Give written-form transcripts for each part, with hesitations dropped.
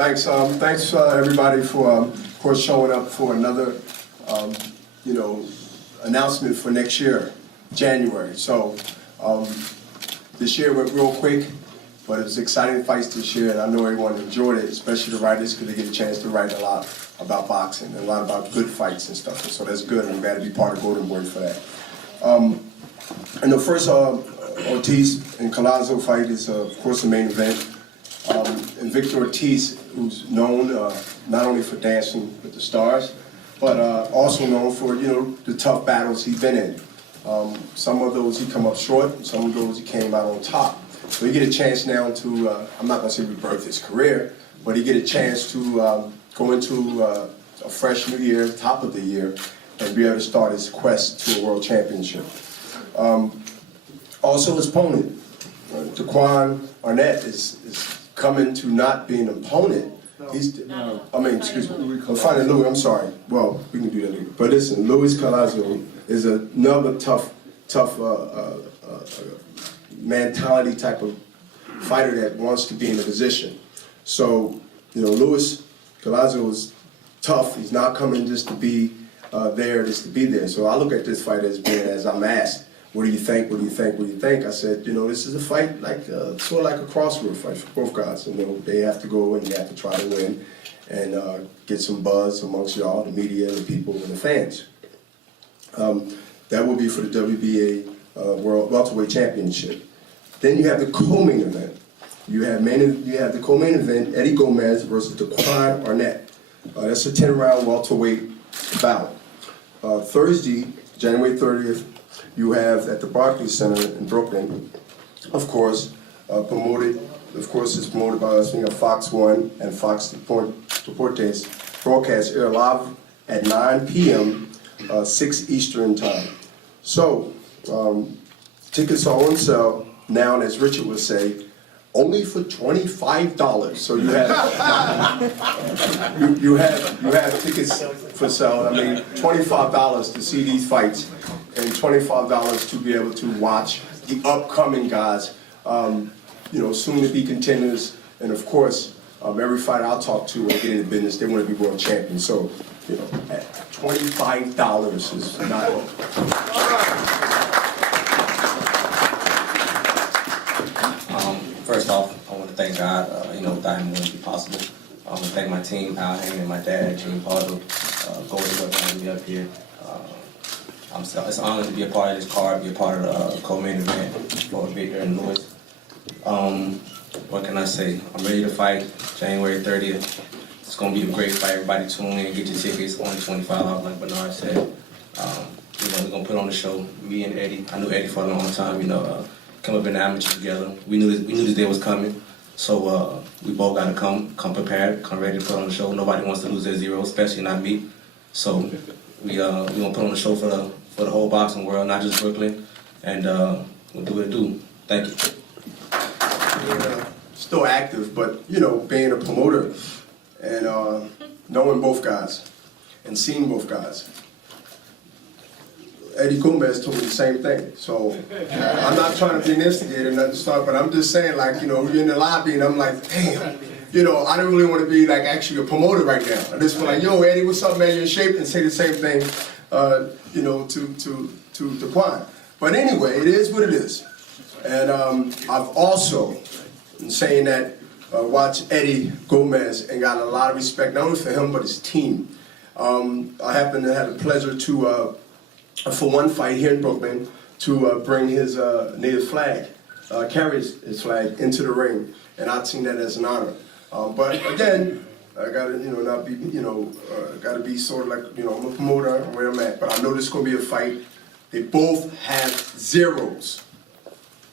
Thanks. Thanks everybody for, of course, showing up for another, announcement for next year, January. So this year went real quick, but it was exciting fights this year, and I know everyone enjoyed it, especially the writers, because they get a chance to write a lot about boxing and a lot about good fights and stuff. And so that's good, and I'm glad to be part of Golden Boy for that. And the first Ortiz and Collazo fight is, of course, the main event. And Victor Ortiz, who's known not only for Dancing with the Stars, but also known for, the tough battles he's been in. Some of those he come up short, some of those he came out on top. So you get a chance now to, I'm not gonna say rebirth his career, but he get a chance to go into a fresh new year, top of the year, and be able to start his quest to a world championship. Also his opponent, Arnett, is coming to not being an opponent. Excuse me. I'm finding Louis, I'm sorry. Well, we can do that later. But listen, Luis Collazo is another tough mentality type of fighter that wants to be in a position. So, Luis Collazo is tough. He's not coming just to be there, just to be there. So I look at this fight as being, as I'm asked, what do you think? What do you think? What do you think? I said, this is a fight like sort of like a crossroad fight for both guys. They have to go and they have to try to win and get some buzz amongst y'all, the media, the people, and the fans. That will be for the WBA World Welterweight Championship. Then you have the co-main event. You have the co-main event, Eddie Gomez versus Daquan Arnett. That's a 10-round welterweight bout. Thursday, January 30th. You have at the Barclays Center in Brooklyn, of course, promoted. Of course, it's promoted by us, Fox 1 and Fox Deportes. Broadcast air live at 9 p.m., 6 Eastern time. So, tickets are on sale now, and as Richard would say, only for $25. So you have you have tickets for sale. I mean, $25 to see these fights, and $25 to be able to watch the upcoming guys, soon to be contenders, and of course, every fighter I'll talk to and get into business, they want to be world champions. So, at $25 is not. First off, I want to thank God, without him it wouldn't be possible. I want to thank my team, Al Hain and my dad, Gene Pardo, Golden Boy, having me up here. It's an honor to be a part of this card, be a part of the co-main event for Victor and Louis. What can I say? I'm ready to fight January 30th. It's going to be a great fight. Everybody tune in and get your tickets. Only $25, like Bernard said. We're going to put on the show. Me and Eddie. I knew Eddie for a long time, come up in the amateur together. We knew this day was coming. So we both got to come prepared, come ready to put on the show. Nobody wants to lose their zero, especially not me. So we going to put on the show for the whole boxing world, not just Brooklyn. And we'll do what it do. Thank you. Still active, but being a promoter and knowing both guys and seeing both guys. Eddie Gomez told me the same thing. So I'm not trying to be an instigator, nothing start, but I'm just saying, you're in the lobby and I'm like, damn, I don't really want to be actually a promoter right now. I just feel like, yo, Eddie, what's up, man? You're in shape, and say the same thing, to Daquan. But anyway, it is what it is. And I've also, in saying that, watched Eddie Gomez and got a lot of respect, not only for him, but his team. I happened to have the pleasure to, for one fight here in Brooklyn, to bring his native flag, carry his flag into the ring, and I've seen that as an honor. But again, I gotta, not be, gotta be sort of like, I'm a promoter, I'm where I'm at, but I know this is gonna be a fight. They both have zeros.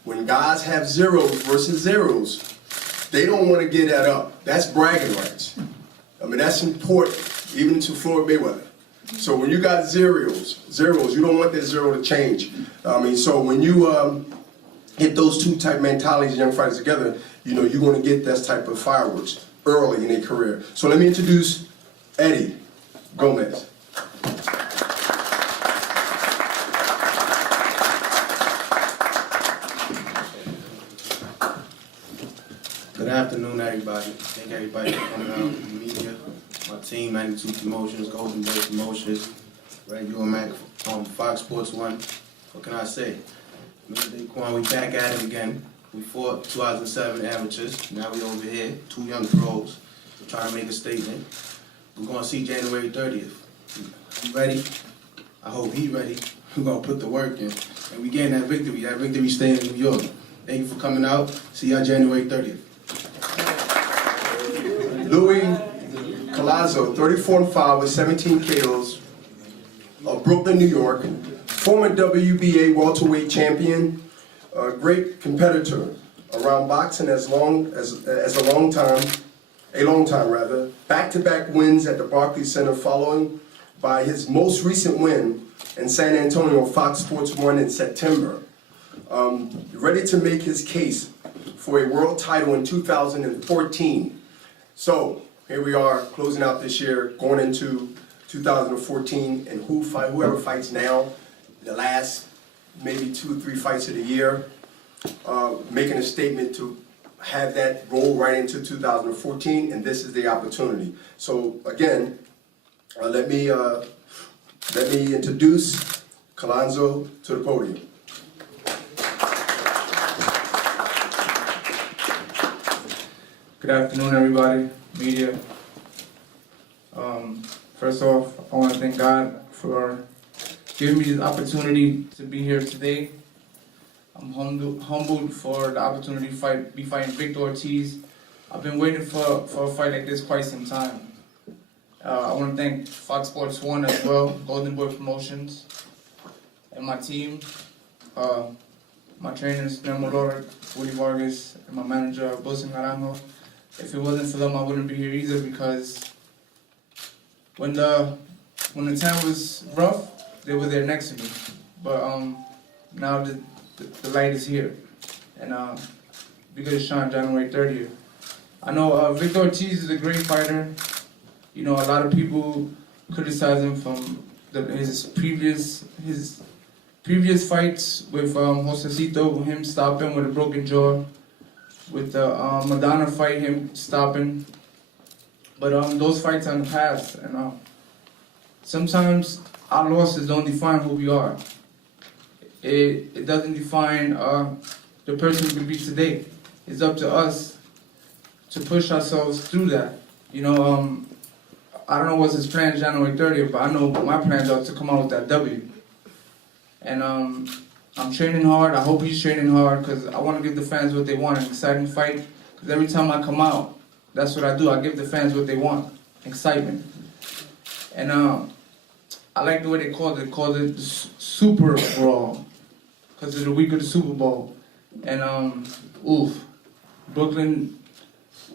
When guys have zeros versus zeros, they don't want to get that up. That's bragging rights. I mean, that's important, even to Floyd Mayweather. So when you got zeros, you don't want that zero to change. So when you hit those two type mentalities, young fighters together, you're going to get that type of fireworks early in their career. So let me introduce Eddie Gomez. Good afternoon, everybody. Thank everybody for coming out, the media, my team, 92 Promotions, Golden Boy Promotions, Red Mac, Fox Sports 1. What can I say? Mr. Daquan, we back at it again. We fought 2007 amateurs. Now we over here, 2 young pros. We're trying to make a statement. We're going to see January 30th. You ready? I hope he ready. We're going to put the work in. And we getting that victory. That victory staying in New York. Thank you for coming out. See y'all January 30th. Louis Collazo, 34-5 with 17 KOs of Brooklyn, New York, former WBA welterweight champion, a great competitor around boxing as a long time, back-to-back wins at the Barclays Center following by his most recent win in San Antonio, Fox Sports 1 in September. Ready to make his case for a world title in 2014. So here we are closing out this year, going into 2014, and whoever fights now, the last maybe 2 or 3 fights of the year, making a statement to have that roll right into 2014, and this is the opportunity. So again, let me introduce Collazo to the podium. Good afternoon, everybody, media. First off, I want to thank God for giving me this opportunity to be here today. I'm humbled for the opportunity to be fighting Victor Ortiz. I've been waiting for a fight like this quite some time. I want to thank Fox Sports 1 as well, Golden Boy Promotions, and my team, my trainers, Guillermo Lora, Willie Vargas, and my manager, Wilson Naranjo. If it wasn't for them, I wouldn't be here either, because when the time was rough, they were there next to me. But now the light is here, and we're gonna shine January 30th. I know Victor Ortiz is a great fighter. You know, a lot of people criticize him from his previous fights with Josecito, him stopping with a broken jaw. With the Madonna fight, him stopping. But those fights are in the past, and sometimes our losses don't define who we are. It doesn't define the person we can be today. It's up to us to push ourselves through that. You know, I don't know what's his plan January 30th, but I know my plans are to come out with that W. And I'm training hard. I hope he's training hard, because I want to give the fans what they want, an exciting fight. Because every time I come out, that's what I do. I give the fans what they want, excitement. And I like the way they called it. They called it the Super Brawl, because it's the week of the Super Bowl. And Brooklyn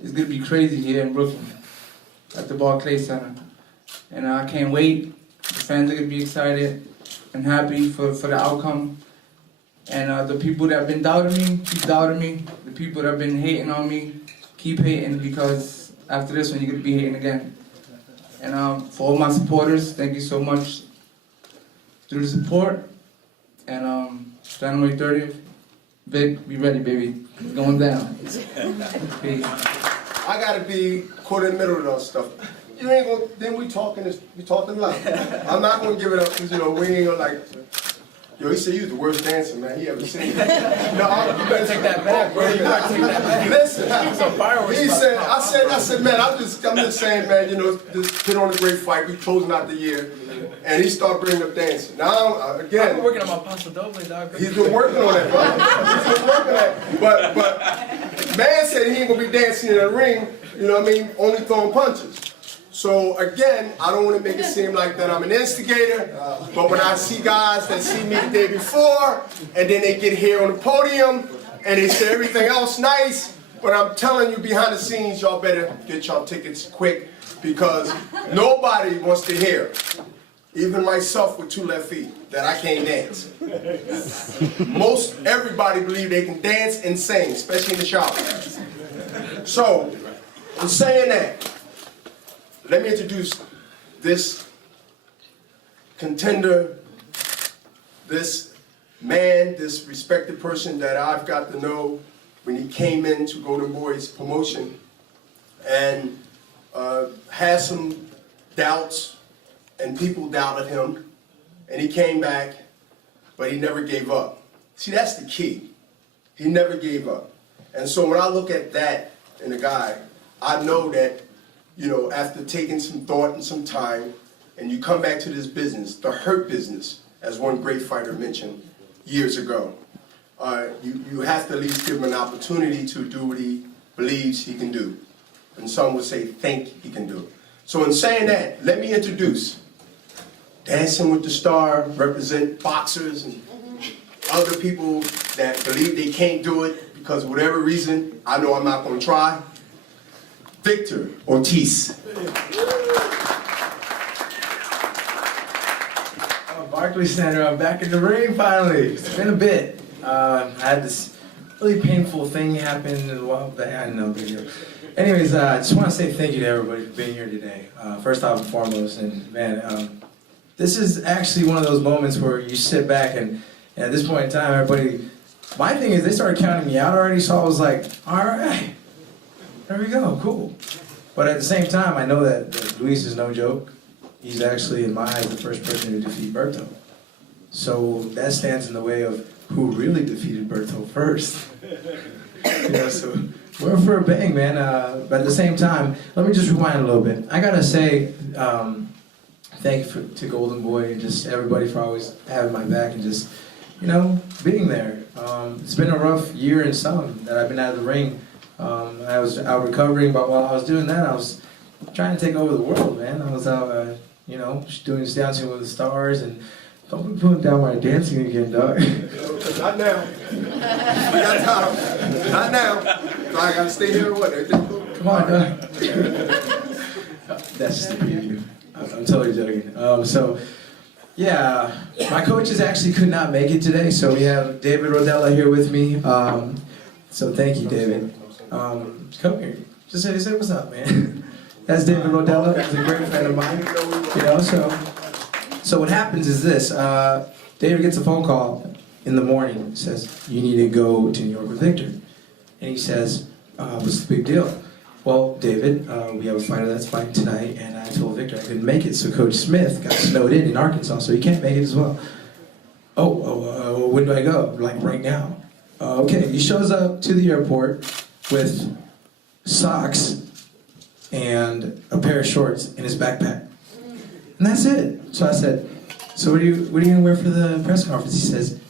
is going to be crazy here in Brooklyn at the Barclays Center. And I can't wait. The fans are going to be excited and happy for the outcome. And the people that have been doubting me, keep doubting me. The people that have been hating on me, keep hating, because after this one, you're going to be hating again. And for all my supporters, thank you so much through the support. And January 30th, Vic, be ready, baby. It's going down. Peace. I gotta be caught in the middle of that stuff. You ain't gonna, then we talking loud. I'm not gonna give it up, because, you know, we ain't gonna like, yo, he said you was the worst dancer, man, he ever seen. No, you better take that back, bro. You better take that back. Listen, he said, I said, man, I'm just saying, man, you know, just put on a great fight. We closing out the year, and he started bringing up dancing. Now, again, I've been working on my Paso Doble, dog. he's been working on that, bro. He's been working on that. But man said he ain't gonna be dancing in the ring. You know what I mean? Only throwing punches. So again, I don't want to make it seem like that I'm an instigator, but when I see guys that see me the day before, and then they get here on the podium, and they say everything else nice, but I'm telling you behind the scenes, y'all better get y'all tickets quick, because nobody wants to hear, even myself with 2 left feet, that I can't dance. Everybody believe they can dance and sing, especially in the shower. So, in saying that, let me introduce this contender, this man, this respected person that I've got to know when he came into Golden Boy's promotion and had some doubts, and people doubted him, and he came back, but he never gave up. See, that's the key. He never gave up. And so when I look at that in a guy, I know that, you know, after taking some thought and some time, and you come back to this business, the hurt business, as one great fighter mentioned years ago, you have to at least give him an opportunity to do what he believes he can do. And some would say think he can do. So in saying that, let me introduce Dancing with the Star, represent boxers and other people that believe they can't do it because of whatever reason, I know I'm not going to try. Victor Ortiz. Barclays Center, I'm back in the ring finally. It's been a bit. I had this really painful thing happen a while back. I know, big deal. Anyways, I just want to say thank you to everybody for being here today. First off and foremost, and man, this is actually one of those moments where you sit back and at this point in time, everybody, my thing is they started counting me out already, so I was like, all right, there we go, cool. But at the same time, I know that Luis is no joke. He's actually, in my eyes, the first person to defeat Berto. So that stands in the way of who really defeated Berto first. You know, so we're for a bang, man. But at the same time, let me just rewind a little bit. I gotta say, thank you to Golden Boy and just everybody for always having my back and just, you know, being there. It's been a rough year and some that I've been out of the ring. I was out recovering, but while I was doing that, I was trying to take over the world, man. I was out, you know, doing Dancing with the Stars, and don't be putting down my dancing again, dog. Not now. We got time. Not now. So I gotta stay here or what? Everything cool? Come on, dog. That's just a preview. I'm totally joking. So, yeah, my coaches actually could not make it today, so we have David Rodella here with me. So thank you, David. Come here. Just say what's up, man. That's David Rodella. He's a great friend of mine. You know, so what happens is this. David gets a phone call in the morning. Says, you need to go to New York with Victor. And he says, what's the big deal? Well, David, we have a fighter that's fighting tonight, and I told Victor I couldn't make it, so Coach Smith got snowed in Arkansas, so he can't make it as well. When do I go? Like, right now. Okay, he shows up to the airport with socks and a pair of shorts in his backpack. And that's it. So I said, so what are you gonna wear for the press conference? He says,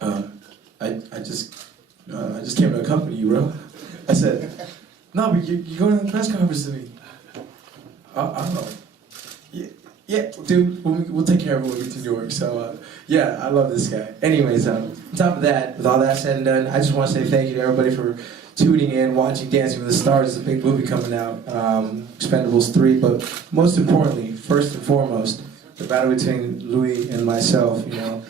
I just came to accompany you, bro. I said, no, but you're going to the press conference to me. I don't know. Yeah, dude, we'll take care of it when we get to New York. So, yeah, I love this guy. Anyways, on top of that, with all that said and done, I just want to say thank you to everybody for tuning in, watching Dancing with the Stars. It's a big movie coming out, Expendables 3. But most importantly, first and foremost, the battle between Louis and myself. You know,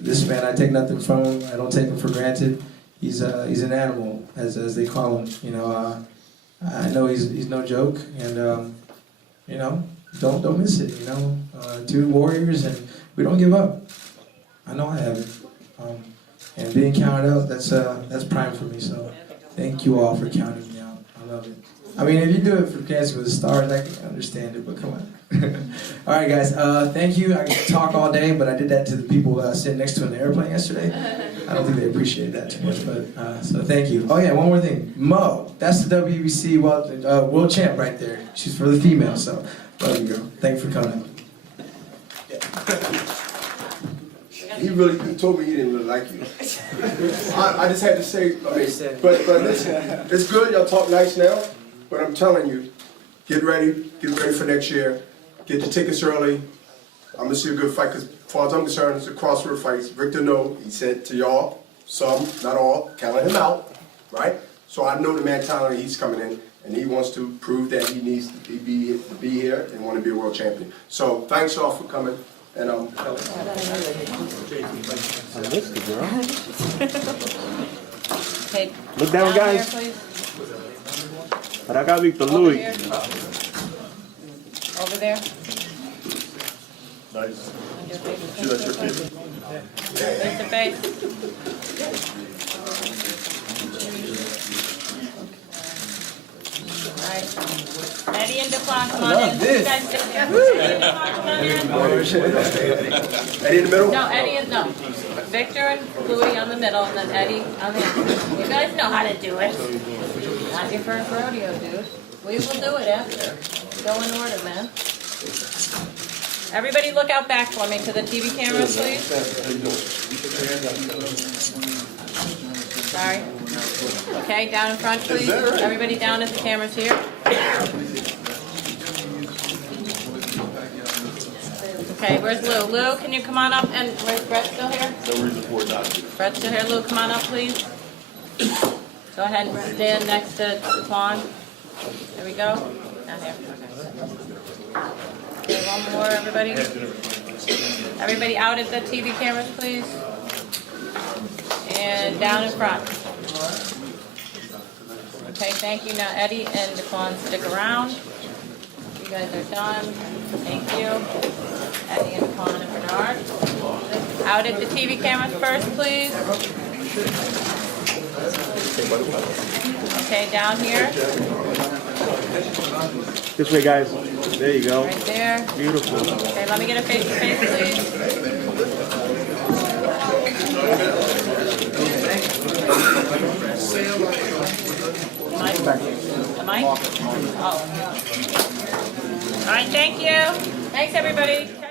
this man, I take nothing from him. I don't take him for granted. He's an animal, as they call him. You know, I know he's no joke, and you know, don't miss it. You know, two warriors, and we don't give up. I know I haven't, and being counted out, that's prime for me. So thank you all for counting me out. I love it. I mean, if you do it for Dancing with the Stars, I can understand it, but come on. All right, guys, thank you. I could talk all day, but I did that to the people sitting next to in the airplane yesterday. I don't think they appreciated that too much, but so thank you. Oh yeah, one more thing. Mo, that's the WBC world champ right there. She's for the female, so love you, girl. Thanks for coming. He told me he didn't really like you. I just had to say, I mean, but listen, it's good, y'all talk nice now, but I'm telling you, get ready for next year. Get the tickets early. I'm gonna see a good fight, because as far as I'm concerned, it's a crossword fight. Victor know, he said to y'all, some, not all, counting him out, right? So I know the mentality he's coming in, and he wants to prove that he needs to be here and want to be a world champion. So thanks y'all for coming, and I missed it, girl. Hey, Look down, guys. Here, But I got Victor Over Louis. here. Over there. Nice. And your face. Shoot at your kid. Face to face. and Daquan, come on in. You guys sit there. Come on in. Eddie in the middle? No, Eddie is, no. Victor and Louie on the middle, and then Eddie on the end. You guys know how to do it. Not your first rodeo, dude. We will do it after. Go in order, man. Everybody look out back for me to the TV cameras, please. Sorry. Okay, down in front, please. Everybody down at the cameras here. Okay, where's Lou? Lou, can you come on up? And where's Brett still here? No reason for it not to. Brett's still here. Lou, come on up, please. Go ahead and stand next to Daquan. There we go. Down here. Okay, one more, everybody. Everybody out at the TV cameras, please. And down in front. Okay, thank you. Now Eddie and Daquan, stick around. You guys are done. Thank you. Eddie and Daquan and Bernard. Out at the TV cameras first, please. Okay, down here. This way, guys. There you go. Right there. Beautiful. Okay, let me get a face-to-face, please. Mike? The mic? Oh. All right, thank you. Thanks, everybody.